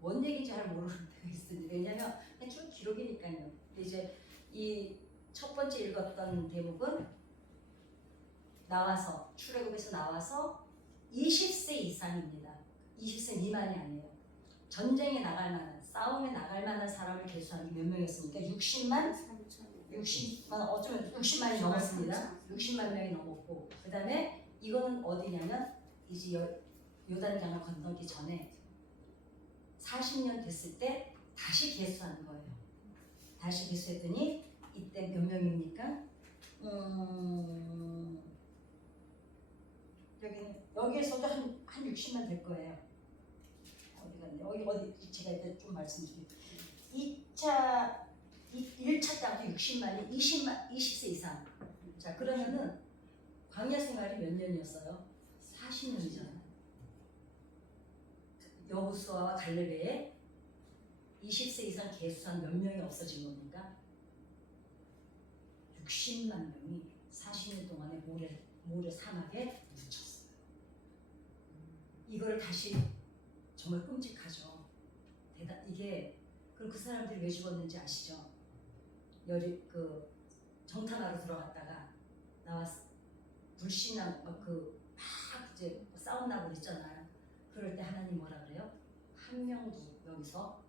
뭔 얘기인지 잘 모르는 데가 있어요. 왜냐면 그냥 쭉 기록이니까요. 근데 이제 이 첫 번째 읽었던 대목은 나와서 출애굽에서 나와서 20세 이상입니다. 20세 미만이 아니에요. 전쟁에 나갈 만한, 싸움에 나갈 만한 사람을 계수한 게 몇 명이었습니까? 60만, 어쩌면 60만이 넘었습니다. 60만 명이 넘었고, 그 다음에 이거는 어디냐면 이제 요단강을 건너기 전에 40년 됐을 때 다시 계수한 거예요. 다시 계수했더니 이때 몇 명입니까? 여기에서도 한 60만 될 거예요. 어디 갔네? 어디 제가 이따 좀 말씀드릴게요. 1차 때부터 60만이 20세 이상. 자, 그러면은 광야 생활이 몇 년이었어요? 40년이잖아요. 여호수아와 갈렙에 20세 이상 계수한 몇 명이 없어진 겁니까? 60만 명이 40년 동안에 모래 사막에 묻혔어요. 이걸 다시 정말 끔찍하죠. 이게 그럼 그 사람들이 왜 죽었는지 아시죠? 정탐하러 들어갔다가 나왔어. 불신앙 막 이제 싸웠나 보랬잖아요. 그럴 때 하나님 뭐라 그래요? 한 명도 여기서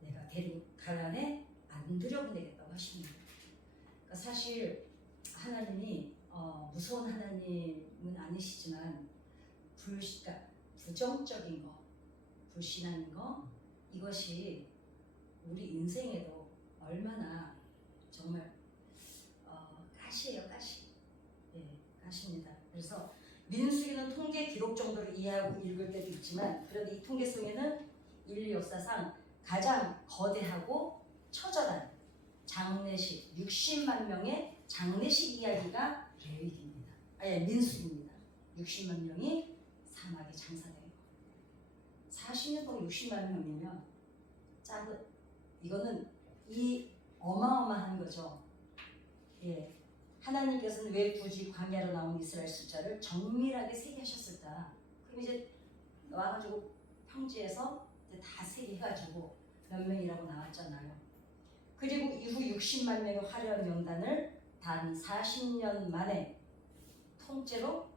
내가 가나안에 안 들여보내겠다고 하십니다. 그러니까 사실 하나님이 무서운 하나님은 아니시지만 그러니까 부정적인 거, 불신하는 거, 이것이 우리 인생에도 얼마나 정말 가시예요, 가시. 예, 가시입니다. 그래서 민수기는 통계 기록 정도로 이해하고 읽을 때도 있지만, 그래도 이 통계 속에는 인류 역사상 가장 거대하고 처절한 장례식, 60만 명의 장례식 이야기가 레위기입니다. 민수기입니다. 60만 명이 사막에 장사된 거. 40년 동안 60만 명이면 이거는 어마어마한 거죠. 예. 하나님께서는 왜 굳이 광야로 나온 이스라엘 숫자를 정밀하게 세개하셨을까? 그럼 이제 와가지고 평지에서 다 세개해가지고 몇 명이라고 나왔잖아요. 그리고 이후 60만 명의 화려한 명단을 단 40년 만에 통째로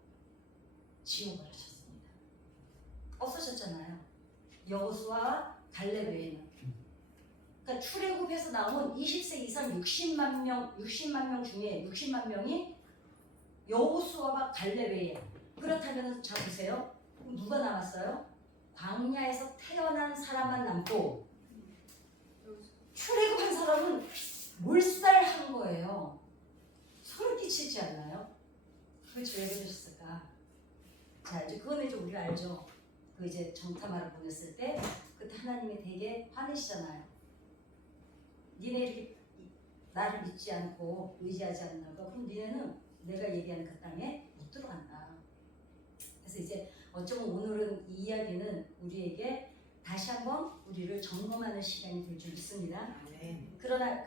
지워버리셨습니다. 없어졌잖아요. 여호수아와 갈렙 외에는. 그러니까 출애굽에서 나온 20세 이상 60만 명 중에 60만 명이 여호수아와 갈렙 외에. 그렇다면 자 보세요. 누가 남았어요? 광야에서 태어난 사람만 남고 출애굽한 사람은 몰살한 거예요. 소름 끼치지 않나요? 도대체 왜 그러셨을까? 자, 이제 그거는 이제 우리가 알죠. 이제 정탐하러 보냈을 때 그때 하나님이 되게 화내시잖아요. 니네 이렇게 나를 믿지 않고 의지하지 않는 거, 그럼 니네는 내가 얘기하는 그 땅에 못 들어간다. 그래서 이제 어쩌면 오늘은 이 이야기는 우리에게 다시 한번 우리를 점검하는 시간이 될 줄 믿습니다. 그러나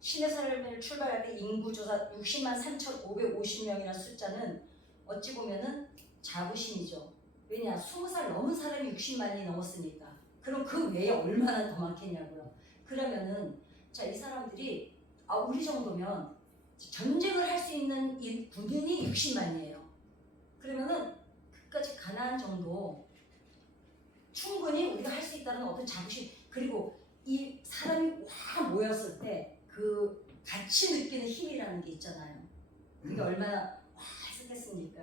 신의 삶을 출발할 때 인구조사 60만 3,550명이라는 숫자는 어찌 보면은 자부심이죠. 왜냐? 20살 넘은 사람이 60만이 넘었으니까. 그럼 그 외에 얼마나 더 많겠냐고요. 그러면은 자, 이 사람들이 우리 정도면 전쟁을 할 수 있는 이 군인이 60만이에요. 그러면은 끝까지 가나안 정도 충분히 우리가 할 수 있다는 어떤 자부심, 그리고 이 사람이 와 모였을 때 그 같이 느끼는 힘이라는 게 있잖아요. 그게 얼마나 와 했겠습니까?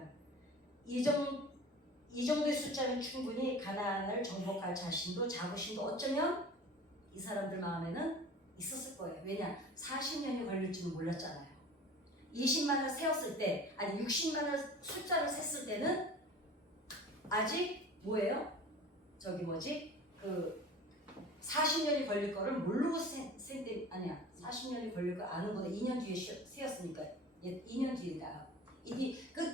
이 정도의 숫자는 충분히 가나안을 정복할 자신도 자부심도 어쩌면 이 사람들 마음에는 있었을 거예요. 왜냐? 40년이 걸릴 줄은 몰랐잖아요. 20만을 세웠을 때, 아니 60만을 숫자를 셌을 때는 아직 뭐예요? 40년이 걸릴 거를 모르고 아니야. 40년이 걸릴 거 아는 거는 2년 뒤에 세웠으니까 2년 뒤에다.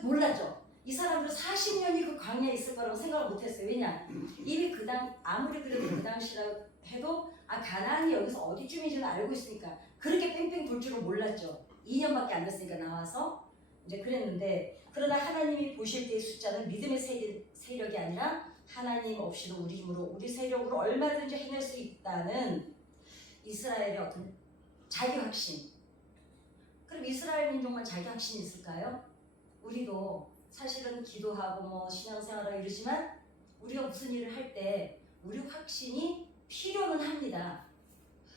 몰랐죠. 이 사람들은 40년이 그 광야에 있을 거라고 생각을 못했어요. 왜냐? 이미 아무리 그래도 그 당시라 해도 가나안이 여기서 어디쯤인지는 알고 있으니까 그렇게 뺑뺑 돌 줄은 몰랐죠. 2년밖에 안 됐으니까 나와서 이제 그랬는데, 그러나 하나님이 보실 때의 숫자는 믿음의 세력이 아니라 하나님 없이도 우리 힘으로 우리 세력으로 얼마든지 해낼 수 있다는 이스라엘의 어떤 자기 확신. 그럼 이스라엘 민족만 자기 확신이 있을까요? 우리도 사실은 기도하고 뭐 신앙생활하고 이러지만 우리가 무슨 일을 할 때 우리 확신이 필요는 합니다.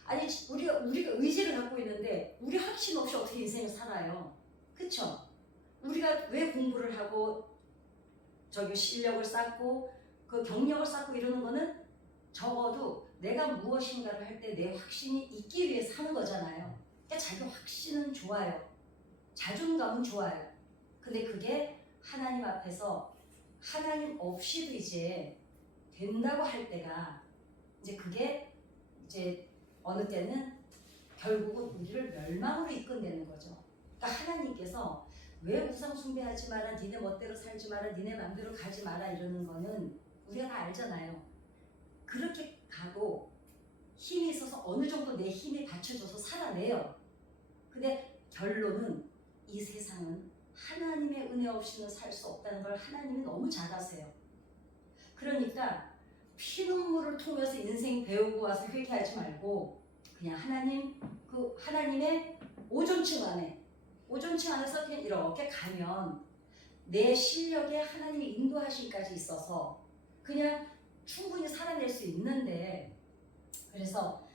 아니 우리가 의지를 갖고 있는데 우리 확신 없이 어떻게 인생을 살아요? 그쵸? 우리가 왜 공부를 하고 저기 실력을 쌓고 그 경력을 쌓고 이러는 거는 적어도 내가 무엇인가를 할 때 내 확신이 있기 위해서 하는 거잖아요. 그러니까 자기 확신은 좋아요. 자존감은 좋아요. 근데 그게 하나님 앞에서 하나님 없이도 이제 된다고 할 때가 이제 그게 이제 어느 때는 결국은 우리를 멸망으로 이끈다는 거죠. 그러니까 하나님께서 왜 우상 숭배하지 마라, 니네 멋대로 살지 마라, 니네 맘대로 가지 마라 이러는 거는 우리가 다 알잖아요. 그렇게 가도 힘이 있어서 어느 정도 내 힘이 받쳐줘서 살아내요. 근데 결론은 이 세상은 하나님의 은혜 없이는 살 수 없다는 걸 하나님이 너무 잘 아세요. 그러니까 피눈물을 통해서 인생 배우고 와서 회개하지 말고 그냥 하나님의 오존층 안에서 그냥 이렇게 가면 내 실력에 하나님이 인도하심까지 있어서 그냥 충분히 살아낼 수 있는데, 그래서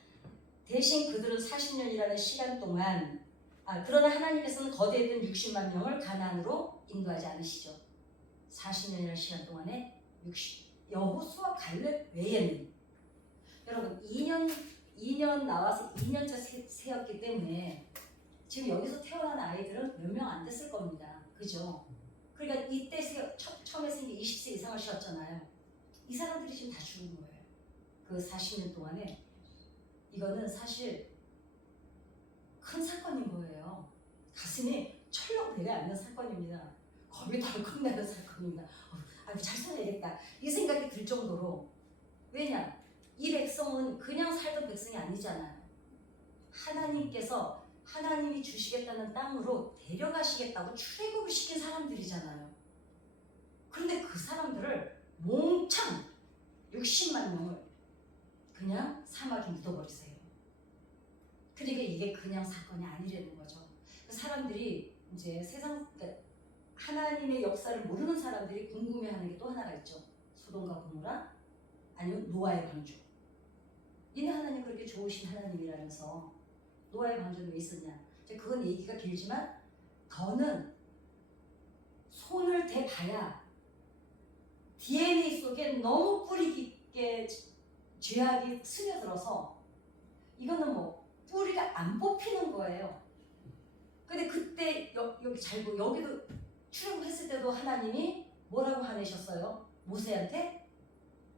대신 그들은 40년이라는 시간 동안 그러나 하나님께서는 거대했던 60만 명을 가나안으로 인도하지 않으시죠. 40년이라는 시간 동안에 여호수아 갈렙 외에는 여러분 2년 나와서 2년차 세였기 때문에 지금 여기서 태어난 아이들은 몇 명 안 됐을 겁니다. 그죠? 그러니까 이때 처음에 생긴 20세 이상을 씌웠잖아요. 이 사람들이 지금 다 죽은 거예요. 그 40년 동안에. 이거는 사실 큰 사건인 거예요. 가슴이 철렁 내려앉는 사건입니다. 겁이 덜컥 나는 사건입니다. 잘 살아야겠다 이 생각이 들 정도로. 왜냐? 이 백성은 그냥 살던 백성이 아니잖아요. 하나님께서 하나님이 주시겠다는 땅으로 데려가시겠다고 출애굽을 시킨 사람들이잖아요. 그런데 그 사람들을 몽창 60만 명을 그냥 사막에 묻어버리세요. 그러니까 이게 그냥 사건이 아니라는 거죠. 사람들이 이제 그러니까 하나님의 역사를 모르는 사람들이 궁금해하는 게 또 하나가 있죠. 소돔과 고모라 아니면 노아의 방주. 니네 하나님 그렇게 좋으신 하나님이라면서 노아의 방주는 왜 있었냐? 그건 얘기가 길지만 더는 손을 대봐야 DNA 속에 너무 뿌리 깊게 죄악이 스며들어서 이거는 뭐 뿌리가 안 뽑히는 거예요. 근데 그때 여기 잘 보고 여기도 출애굽했을 때도 하나님이 뭐라고 화내셨어요? 모세한테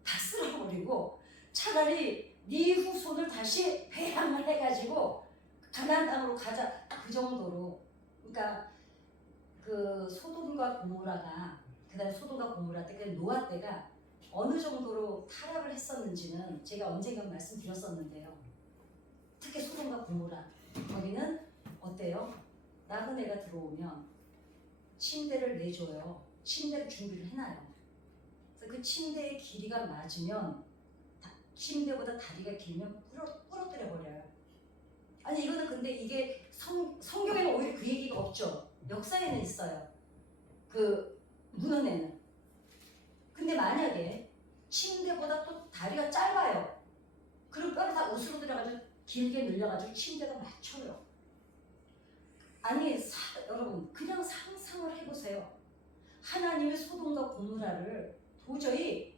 다 쓸어버리고 차라리 네 후손을 다시 배양을 해가지고 가나안 땅으로 가자, 그 정도로. 그러니까 그 소돔과 고모라가 그다음에 소돔과 고모라 때, 그 노아 때가 어느 정도로 타락을 했었는지는 제가 언젠가 말씀드렸었는데요. 특히 소돔과 고모라 거기는 어때요? 나그네가 들어오면 침대를 내줘요. 침대를 준비를 해놔요. 그래서 그 침대의 길이가 맞으면 침대보다 다리가 길면 부러뜨려 버려요. 아니 이거는 근데 이게 성경에는 오히려 그 얘기가 없죠. 역사에는 있어요. 그 문헌에는. 근데 만약에 침대보다 또 다리가 짧아요. 그리고 뼈를 다 옷으로 들어가지고 길게 늘려가지고 침대가 맞춰요. 아니 여러분 그냥 상상을 해보세요. 하나님의 소돔과 고모라를 도저히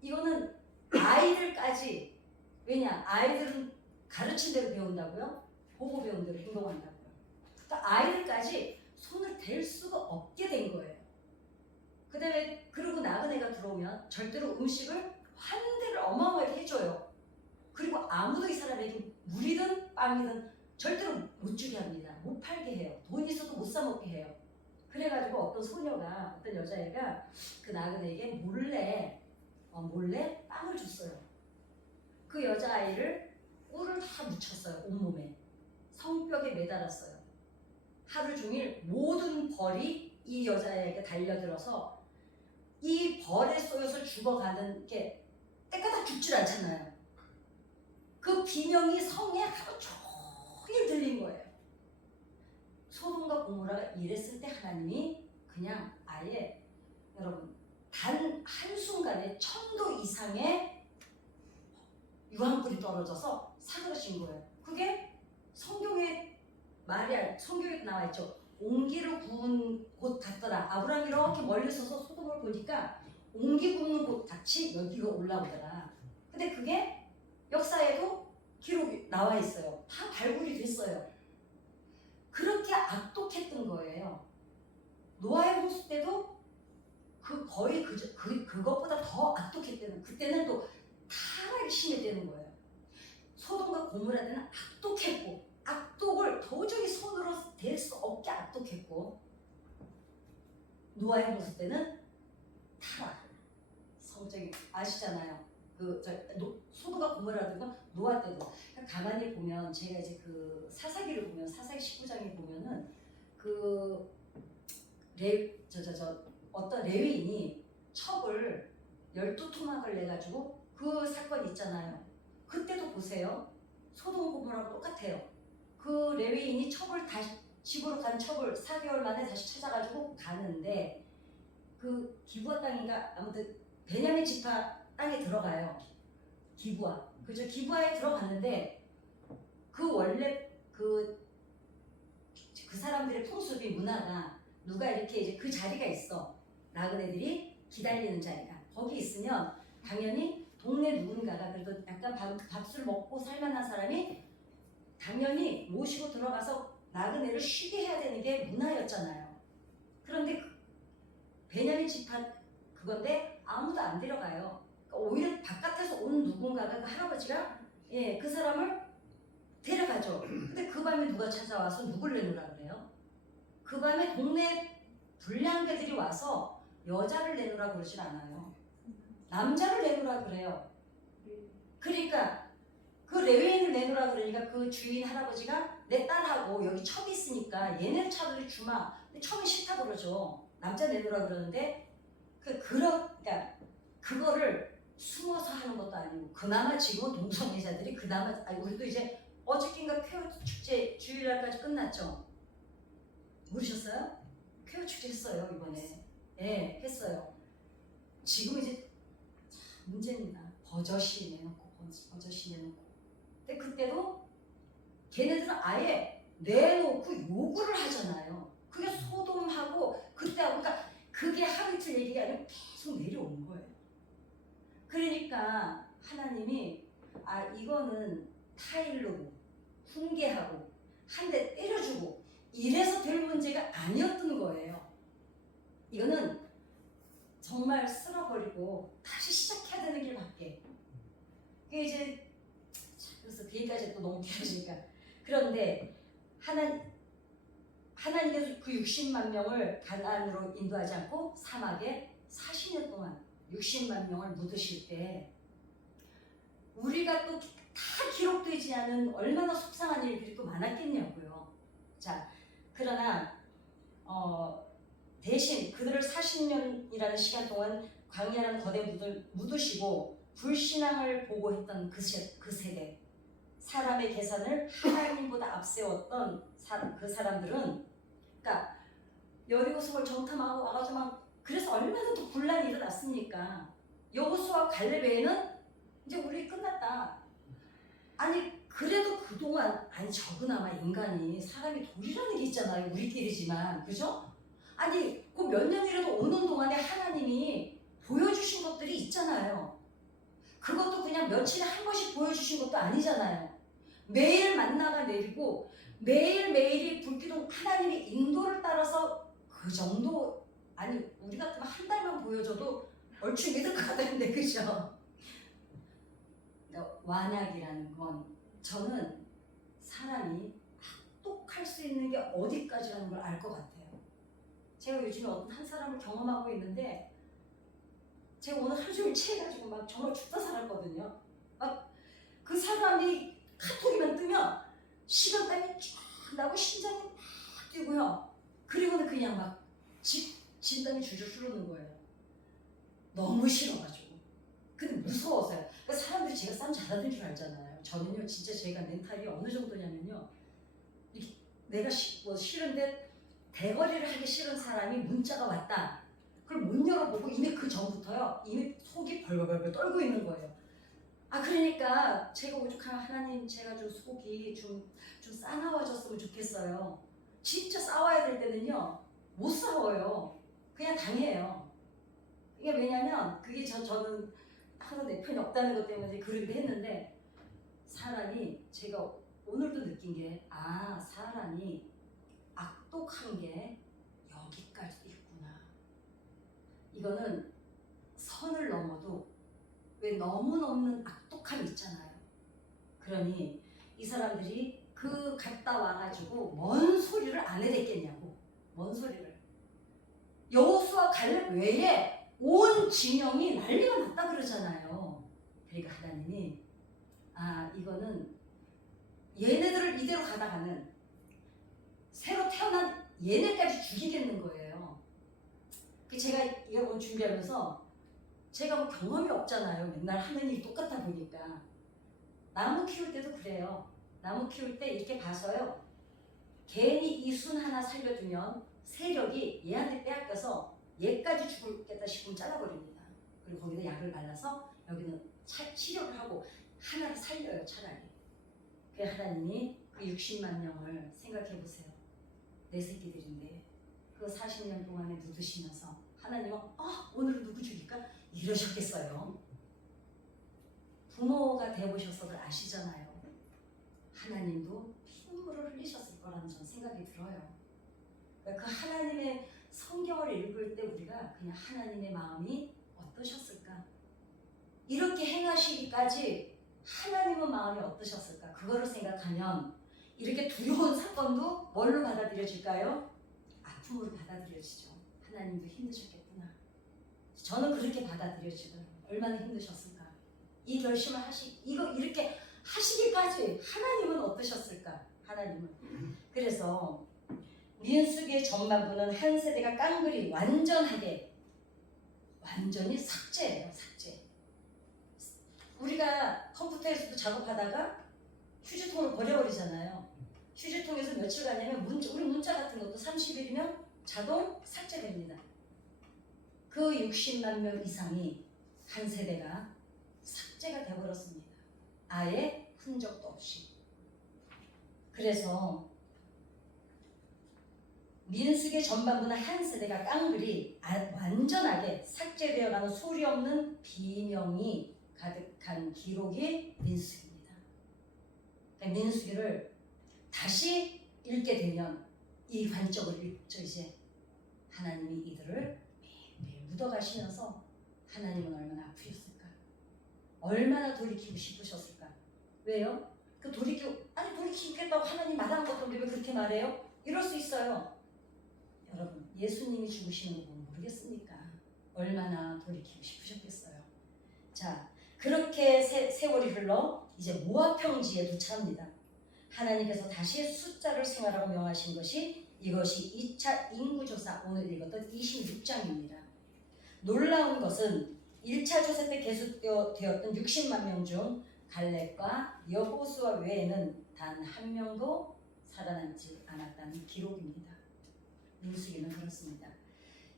이거는 아이들까지, 왜냐 아이들은 가르친 대로 배운다고요? 보고 배운 대로 행동한다고요. 그러니까 아이들까지 손을 댈 수가 없게 된 거예요. 그 다음에 그리고 나그네가 들어오면 절대로 음식을 환대를 어마어마하게 해줘요. 그리고 아무도 이 사람에게 물이든 빵이든 절대로 못 주게 합니다. 못 팔게 해요. 돈 있어도 못 사 먹게 해요. 그래가지고 어떤 여자애가 그 나그네에게 몰래 빵을 줬어요. 그 여자아이를 꿀을 다 묻혔어요. 온몸에. 성벽에 매달았어요. 하루 종일 모든 벌이 이 여자에게 달려들어서 이 벌에 쏘여서 죽어가는 게 때까지 죽질 않잖아요. 그 비명이 성에 하루 종일 들린 거예요. 소돔과 고모라가 이랬을 때 하나님이 그냥 아예 여러분 단 한순간에 1000도 이상의 유황불이 떨어져서 사그러진 거예요. 그게 성경에 성경에 나와 있죠. 옹기를 구운 곳 같더라. 아브라함이 이렇게 멀리 서서 소돔을 보니까 옹기 굽는 곳 같이 여기가 올라오더라. 근데 그게 역사에도 기록이 나와 있어요. 다 발굴이 됐어요. 그렇게 악독했던 거예요. 노아의 홍수 때도 거의 그것보다 더 악독했다는, 그때는 또 타락이 심했다는 거예요. 소돔과 고모라 때는 악독했고, 악독을 도저히 손으로 댈 수 없게 악독했고, 노아의 홍수 때는 타락. 성적인 아시잖아요. 소돔과 고모라든가 노아 때도. 그러니까 가만히 보면 제가 이제 그 사사기를 보면 사사기 19장에 보면은 어떤 레위인이 첩을 12토막을 내가지고 그 사건 있잖아요. 그때도 보세요. 소돔 고모라하고 똑같아요. 그 레위인이 첩을 다시 집으로 간 첩을 4개월 만에 다시 찾아가지고 가는데 그 기브아 땅인가 아무튼 베냐민 지파 땅에 들어가요. 기브아. 그죠? 기브아에 들어갔는데 그 원래 그 사람들의 풍습이 문화가 누가 이렇게 이제 그 자리가 있어. 나그네들이 기다리는 자리가. 거기 있으면 당연히 동네 누군가가 그래도 약간 밥술 먹고 살만한 사람이 당연히 모시고 들어가서 나그네를 쉬게 해야 되는 게 문화였잖아요. 그런데 베냐민 지파 그건데 아무도 안 데려가요. 그러니까 오히려 바깥에서 온 누군가가 그 할아버지가 그 사람을 데려가죠. 근데 그 밤에 누가 찾아와서 누굴 내놓으라 그래요? 그 밤에 동네 불량배들이 와서 여자를 내놓으라 그러질 않아요. 남자를 내놓으라 그래요. 그러니까 그 레위인을 내놓으라 그러니까 그 주인 할아버지가 내 딸하고 여기 첩이 있으니까 얘네를 차라리 주마. 근데 첩이 싫다 그러죠. 남자 내놓으라 그러는데 그러니까 그거를 숨어서 하는 것도 아니고 그나마 지금은 동성애자들이 우리도 이제 어저께인가 쾌유 축제 주일날까지 끝났죠. 모르셨어요? 쾌유 축제 했어요 이번에. 예, 했어요. 지금 이제 문제입니다. 버젓이 내놓고. 근데 그때도 걔네들은 아예 내놓고 요구를 하잖아요. 그게 소돔하고 그때하고 그러니까 그게 하루 이틀 얘기가 아니고 계속 내려오는 거예요. 그러니까 하나님이 이거는 타일로 훈계하고 한 대 때려주고 이래서 될 문제가 아니었던 거예요. 이거는 정말 쓸어버리고 다시 시작해야 되는 길밖에. 그게 이제 그래서 그 얘기까지 또 너무 길어지니까. 그런데 하나님께서 그 60만 명을 가나안으로 인도하지 않고 사막에 40년 동안 60만 명을 묻으실 때 우리가 또 다 기록되지 않은 얼마나 속상한 일들이 또 많았겠냐고요. 자, 그러나 대신 그들을 40년이라는 시간 동안 광야라는 거대 물을 묻으시고 불신앙을 보고했던 그 세대, 사람의 계산을 하나님보다 앞세웠던 그 사람들은, 그러니까 여리고성을 정탐하고 와가지고 막 그래서 얼마나 또 분란이 일어났습니까? 여호수아와 갈렙 외에는 이제 우리 끝났다. 아니 그래도 그동안 적으나마 인간이 사람이 돌이라는 게 있잖아요. 우리끼리지만 그죠? 아니 그 몇 년이라도 오는 동안에 하나님이 보여주신 것들이 있잖아요. 그것도 그냥 며칠에 한 번씩 보여주신 것도 아니잖아요. 매일 만나가 내리고 매일매일이 불기둥 하나님의 인도를 따라서 그 정도 아니 우리 같으면 한 달만 보여줘도 얼추 믿을 것 같은데 그죠? 완악이라는 건 저는 사람이 악독할 수 있는 게 어디까지라는 걸 알 것 같아요. 제가 요즘에 어떤 한 사람을 경험하고 있는데 제가 오늘 하루 종일 체해가지고 막 정말 죽다 살았거든요. 막 그 사람이 카톡이만 뜨면 식은땀이 쫙 나고 심장이 막 뛰고요. 그리고는 그냥 막 진땀이 줄줄 흐르는 거예요. 너무 싫어가지고. 근데 무서워서요. 그러니까 사람들이 제가 싸움 잘하는 줄 알잖아요. 저는요 진짜 제가 멘탈이 어느 정도냐면요. 이렇게 내가 뭐 싫은데 대거리를 하기 싫은 사람이 문자가 왔다. 그걸 못 열어보고 이미 그 전부터요. 이미 속이 벌벌벌 떨고 있는 거예요. 아 그러니까 제가 오죽하면 하나님 제가 좀 속이 좀 싸나워졌으면 좋겠어요. 진짜 싸워야 될 때는요 못 싸워요. 그냥 당해요. 이게 왜냐면 그게 저는 하도 내 편이 없다는 것 때문에 그러기도 했는데 사람이 제가 오늘도 느낀 게 사람이 악독한 게 여기까지도 있구나. 이거는 선을 넘어도 왜 너무 넘는 악독함이 있잖아요. 그러니 이 사람들이 그 갔다 와가지고 뭔 소리를 안 해댔겠냐고. 뭔 소리를. 여호수아 갈렙 외에 온 진영이 난리가 났다 그러잖아요. 그러니까 하나님이 이거는 얘네들을 이대로 가다가는 새로 태어난 얘네까지 죽이겠는 거예요. 제가 이걸 오늘 준비하면서 제가 뭐 경험이 없잖아요. 맨날 하는 일이 똑같다 보니까. 나무 키울 때도 그래요. 나무 키울 때 이렇게 봐서요. 괜히 이 순 하나 살려두면 세력이 얘한테 빼앗겨서 얘까지 죽겠다 싶으면 잘라버립니다. 그리고 거기다 약을 발라서 여기는 치료를 하고 하나를 살려요 차라리. 그 하나님이 그 60만 명을 생각해 보세요. 내 새끼들인데 그 40년 동안에 묻으시면서 하나님은 오늘은 누구 죽일까? 이러셨겠어요. 부모가 되어보셨어도 아시잖아요. 하나님도 피눈물을 흘리셨을 거라는 전 생각이 들어요. 그러니까 그 하나님의 성경을 읽을 때 우리가 그냥 하나님의 마음이 어떠셨을까? 이렇게 행하시기까지 하나님의 마음이 어떠셨을까? 그거를 생각하면 이렇게 두려운 사건도 뭘로 받아들여질까요? 아픔으로 받아들여지죠. 하나님도 힘드셨겠구나. 저는 그렇게 받아들여지더라고요. 얼마나 힘드셨을까? 이 결심을 이거 이렇게 하시기까지 하나님은 어떠셨을까? 하나님은. 그래서 민수기의 전반부는 한 세대가 깡그리 완전히 삭제예요. 삭제. 우리가 컴퓨터에서도 작업하다가 휴지통을 버려버리잖아요. 휴지통에서 며칠 가냐면 우리 문자 같은 것도 30일이면 자동 삭제됩니다. 그 60만 명 이상이 한 세대가 삭제가 되어버렸습니다. 아예 흔적도 없이. 그래서 민수기 전반부는 한 세대가 깡그리 완전하게 삭제되어가는 소리 없는 비명이 가득한 기록이 민수기입니다. 그러니까 민수기를 다시 읽게 되면 이 관점을 읽죠. 이제 하나님이 이들을 매일 묻어가시면서 하나님은 얼마나 아프셨을까? 얼마나 돌이키고 싶으셨을까? 왜요? 돌이키겠다고 하나님 말하는 것도 없는데 왜 그렇게 말해요? 이럴 수 있어요. 여러분, 예수님이 죽으시는 거 모르겠습니까? 얼마나 돌이키고 싶으셨겠어요. 자, 그렇게 세월이 흘러 이제 모압 평지에 도착합니다. 하나님께서 다시 숫자를 생활하고 명하신 이것이 2차 인구조사, 오늘 읽었던 26장입니다. 놀라운 것은 1차 조사 때 계속되었던 60만 명 중 갈렙과 여호수아 외에는 단 한 명도 살아남지 않았다는 기록입니다. 민수기는 그렇습니다.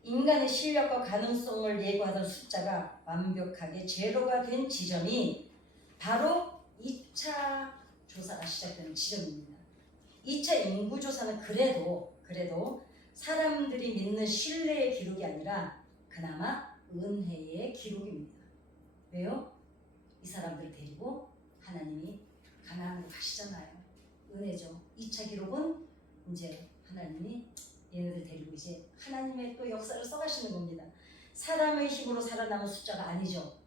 인간의 실력과 가능성을 예고하던 숫자가 완벽하게 제로가 된 지점이 바로 2차 조사가 시작되는 지점입니다. 2차 인구조사는 그래도 사람들이 믿는 신뢰의 기록이 아니라 그나마 은혜의 기록입니다. 왜요? 이 사람들을 데리고 하나님이 가나안으로 가시잖아요. 은혜죠. 2차 기록은 이제 하나님이 얘네들 데리고 이제 하나님의 또 역사를 써가시는 겁니다. 사람의 힘으로 살아남은 숫자가 아니죠.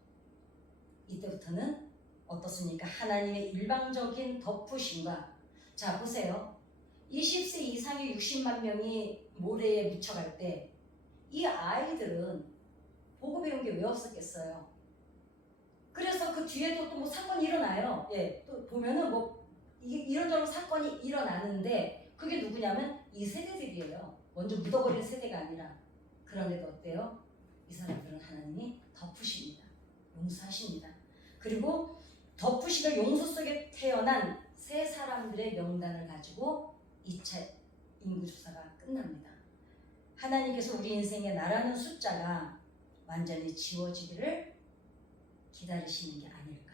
이때부터는 어떻습니까? 하나님의 일방적인 덮으심과, 자 보세요. 20세 이상의 60만 명이 모래에 묻혀갈 때 이 아이들은 보고 배운 게 왜 없었겠어요? 그래서 그 뒤에도 또 뭐 사건이 일어나요. 또 보면은 뭐 이런저런 사건이 일어나는데 그게 누구냐면 이 세대들이에요. 먼저 묻어버린 세대가 아니라. 그런데도 어때요? 이 사람들은 하나님이 덮으십니다. 용서하십니다. 그리고 덮으시고 용서 속에 태어난 세 사람들의 명단을 가지고 2차 인구조사가 끝납니다. 하나님께서 우리 인생에 나라는 숫자가 완전히 지워지기를 기다리시는 게 아닐까.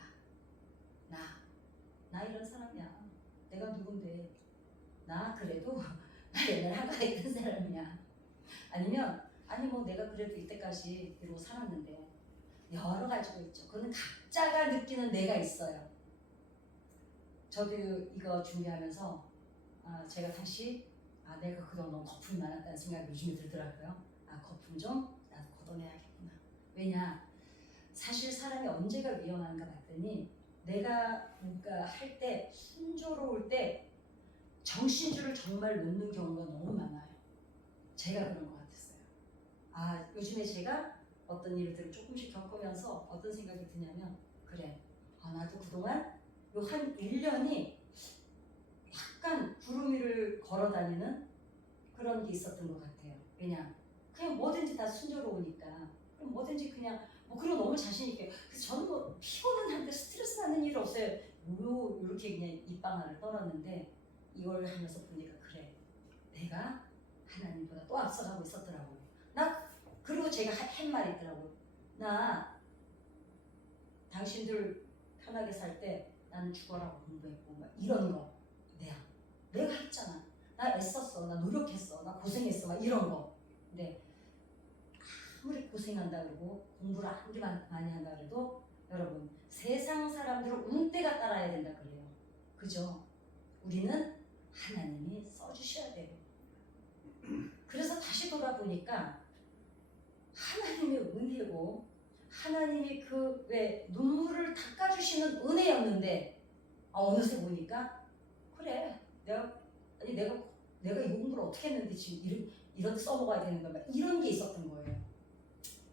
나 이런 사람이야. 내가 누군데. 나 그래도 나 옛날에 한가에 있던 사람이야. 아니면 아니 뭐 내가 그래도 이때까지 이러고 살았는데. 여러 가지가 있죠. 그거는 각자가 느끼는 내가 있어요. 저도 이거 준비하면서 제가 다시 내가 그동안 너무 거품이 많았다는 생각이 요즘에 들더라고요. 거품 좀 나도 걷어내야겠구나. 왜냐 사실 사람이 언제가 위험한가 봤더니 내가 뭔가 할 때 순조로울 때 정신줄을 정말 놓는 경우가 너무 많아요. 제가 그런 것 같았어요. 요즘에 제가 어떤 일들을 조금씩 겪으면서 어떤 생각이 드냐면 그래 나도 그동안 요 한 1년이 약간 구름 위를 걸어 다니는 그런 게 있었던 것 같아요. 왜냐 그냥 뭐든지 다 순조로우니까 그럼 뭐든지 그냥 그런 너무 자신 있게. 그래서 저는 뭐 피곤은 한데 스트레스 받는 일 없어요. 이렇게 그냥 입방아를 떨었는데 이걸 하면서 보니까 그래 내가 하나님보다 또 앞서가고 있었더라고요. 그리고 제가 한 말이 있더라고요. 당신들 편하게 살 때 나는 죽어라고 공부했고 막 이런 거 내가 했잖아. 나 애썼어. 나 노력했어. 나 고생했어. 막 이런 거. 근데 아무리 고생한다 그러고 공부를 아무리 많이 한다 그래도 여러분 세상 사람들을 운때가 따라야 된다 그래요. 그죠? 우리는 하나님이 써주셔야 돼요. 그래서 다시 돌아보니까 하나님의 은혜고 하나님이 그 왜 눈물을 닦아주시는 은혜였는데 어느새 보니까 그래 내가 이 공부를 어떻게 했는데 지금 이런 써먹어야 되는 거야 이런 게 있었던 거예요.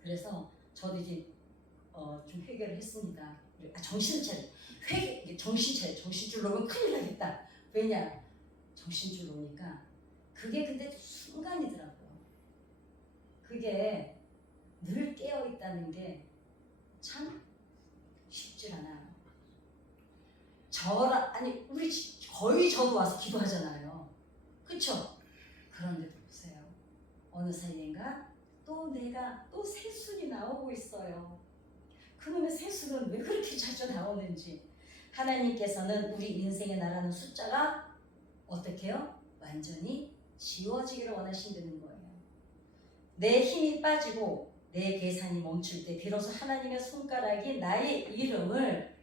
그래서 저도 이제 좀 회개를 했습니다. 정신을 차려. 정신줄 놓으면 큰일 나겠다. 왜냐 정신줄 놓으니까 그게 근데 순간이더라고요. 그게 늘 깨어있다는 게 참 쉽지 않아요. 우리 거의 저도 와서 기도하잖아요. 그쵸? 그런데도 보세요. 어느 사이인가 또 내가 또 새순이 나오고 있어요. 그놈의 새순은 왜 그렇게 자주 나오는지. 하나님께서는 우리 인생의 나라는 숫자가 어떻게 해요? 완전히 지워지기를 원하신다는 거예요. 내 힘이 빠지고 내 계산이 멈출 때 비로소 하나님의 손가락이 나의 이름을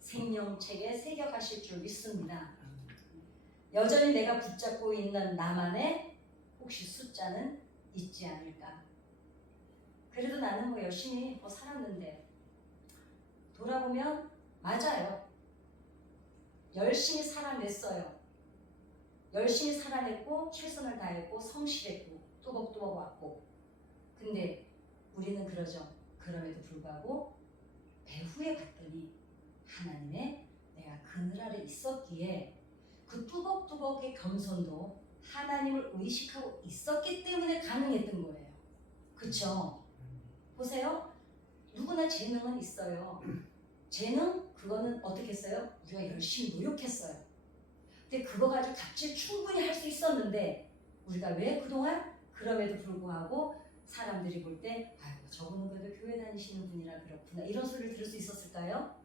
생명책에 새겨가실 줄 믿습니다. 여전히 내가 붙잡고 있는 나만의 혹시 숫자는 있지 않을까. 그래도 나는 열심히 살았는데 돌아보면 맞아요. 열심히 살아냈어요. 열심히 살아냈고 최선을 다했고 성실했고 뚜벅뚜벅 왔고. 근데 우리는 그러죠. 그럼에도 불구하고 배후에 봤더니 하나님의 내가 그늘 아래 있었기에 그 뚜벅뚜벅의 겸손도 하나님을 의식하고 있었기 때문에 가능했던 거예요. 그쵸? 보세요. 누구나 재능은 있어요. 재능? 그거는 어떻게 했어요? 우리가 열심히 노력했어요. 근데 그거 가지고 갑질 충분히 할 수 있었는데 우리가 왜 그동안 그럼에도 불구하고 사람들이 볼 때 아이고 저분은 그래도 교회 다니시는 분이라 그렇구나 이런 소리를 들을 수 있었을까요?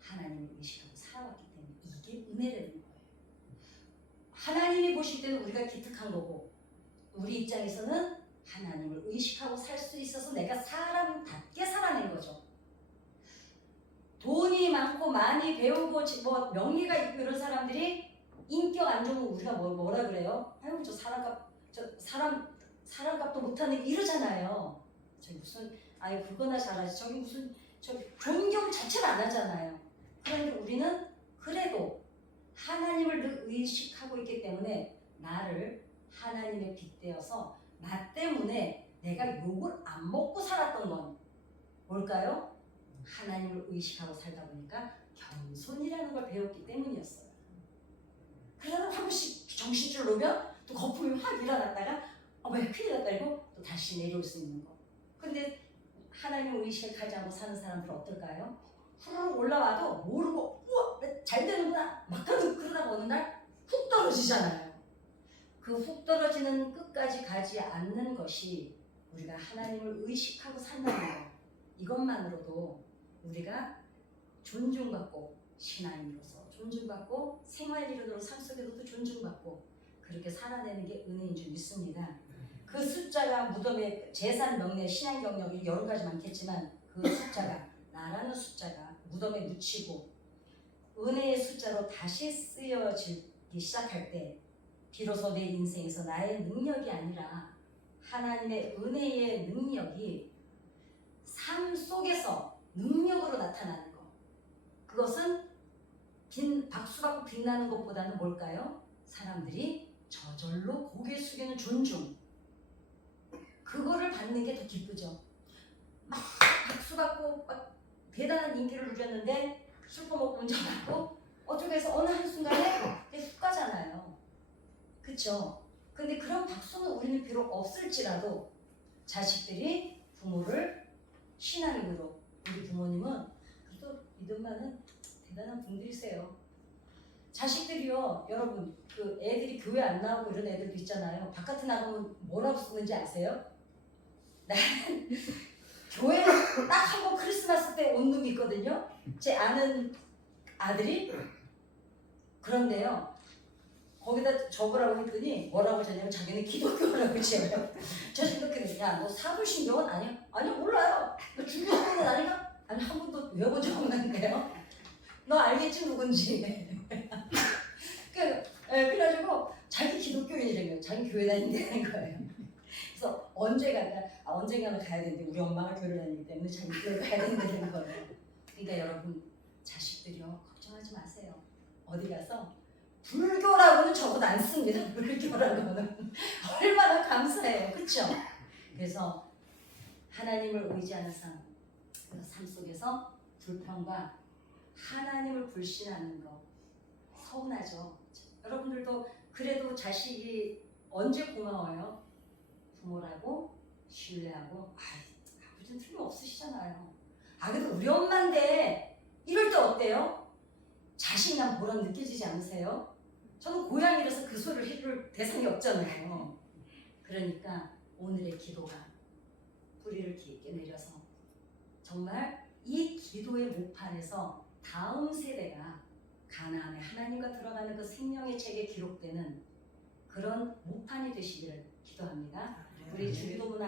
하나님을 의식하고 살아왔기 때문에 이게 은혜라는 거예요. 하나님이 보실 때는 우리가 기특한 거고 우리 입장에서는 하나님을 의식하고 살 수 있어서 내가 사람답게 살아낸 거죠. 돈이 많고 많이 배우고 명예가 있고 이런 사람들이 인격 안 좋으면 우리가 뭐라 그래요? 아유 사람값도 못하는 이러잖아요. 저기 무슨 그거나 잘하지 저기 무슨 존경 자체를 안 하잖아요. 그런데 우리는 그래도 하나님을 늘 의식하고 있기 때문에 나를 하나님의 빗대어서 나 때문에 내가 욕을 안 먹고 살았던 건 뭘까요? 하나님을 의식하고 살다 보니까 겸손이라는 걸 배웠기 때문이었어요. 그러다 한 번씩 정신줄 놓으면 또 거품이 확 일어났다가 어머야 큰일 났다 이러고 또 다시 내려올 수 있는 거. 근데 하나님을 의식하지 않고 사는 사람들은 어떨까요? 후루룩 올라와도 모르고 우와 잘 되는구나 막 가도 그러다가 어느 날 훅 떨어지잖아요. 그 훅 떨어지는 끝까지 가지 않는 것이 우리가 하나님을 의식하고 산다는 것, 이것만으로도 우리가 존중받고 신앙인으로서 존중받고 생활이로도 삶 속에서도 존중받고 그렇게 살아내는 게 은혜인 줄 믿습니다. 그 숫자가 무덤의 재산 명례 신앙 경력이 여러 가지 많겠지만 그 숫자가 나라는 숫자가 무덤에 묻히고 은혜의 숫자로 다시 쓰여지기 시작할 때 비로소 내 인생에서 나의 능력이 아니라 하나님의 은혜의 능력이 삶 속에서 능력으로 나타나는 것. 그것은 박수받고 빛나는 것보다는 뭘까요? 사람들이 저절로 고개 숙이는 존중. 그거를 받는 게 더 기쁘죠. 막 박수받고 막 대단한 인기를 누렸는데 술 퍼먹고 운전하고 어쩌고 해서 어느 한순간에 그게 훅 가잖아요. 그쵸? 근데 그런 박수는 우리는 비록 없을지라도 자식들이 부모를 신앙인으로 우리 부모님은 그래도 믿음 많은 대단한 분들이세요. 자식들이요, 여러분 그 애들이 교회 안 나오고 이런 애들도 있잖아요. 바깥에 나가면 뭐라고 쓰는지 아세요? 나는 교회 딱 하고 크리스마스 때 온 놈이 있거든요. 제 아는 아들이. 그런데요, 거기다 적으라고 했더니 뭐라고 적냐면 자기는 기독교라고 지어요. 저 생각해요. 야, 너 사불신경은 아니야? 아니 몰라요. 너 중국인은 아니야? 아니 한 번도 외워본 적 없는데요. 너 알겠지 누군지. 그래가지고 자기 기독교인이래요. 자기 교회 다닌다는 거예요. 그래서 언젠가는 가야 되는데 우리 엄마가 교회를 다니기 때문에 자기 교회 가야 된다는 거예요. 그러니까 여러분 자식들이요 걱정하지 마세요. 어디 가서 불교라고는 적어도 안 씁니다. 불교라고는 얼마나 감사해요. 그렇죠? 그래서 하나님을 의지하는 삶 속에서 불평과 하나님을 불신하는 거 서운하죠. 여러분들도 그래도 자식이 언제 고마워요? 부모라고 신뢰하고 아버지는 틀림없으시잖아요. 그래도 우리 엄마인데 이럴 때 어때요? 자신감 보람 느껴지지 않으세요? 저는 고양이라서 그 소리를 해줄 대상이 없잖아요. 그러니까 오늘의 기도가 뿌리를 깊게 내려서 정말 이 기도의 모판에서 다음 세대가 가나안의 하나님과 들어가는 그 생명의 책에 기록되는 그런 모판이 되시기를 기도합니다. 우리 주기도문하고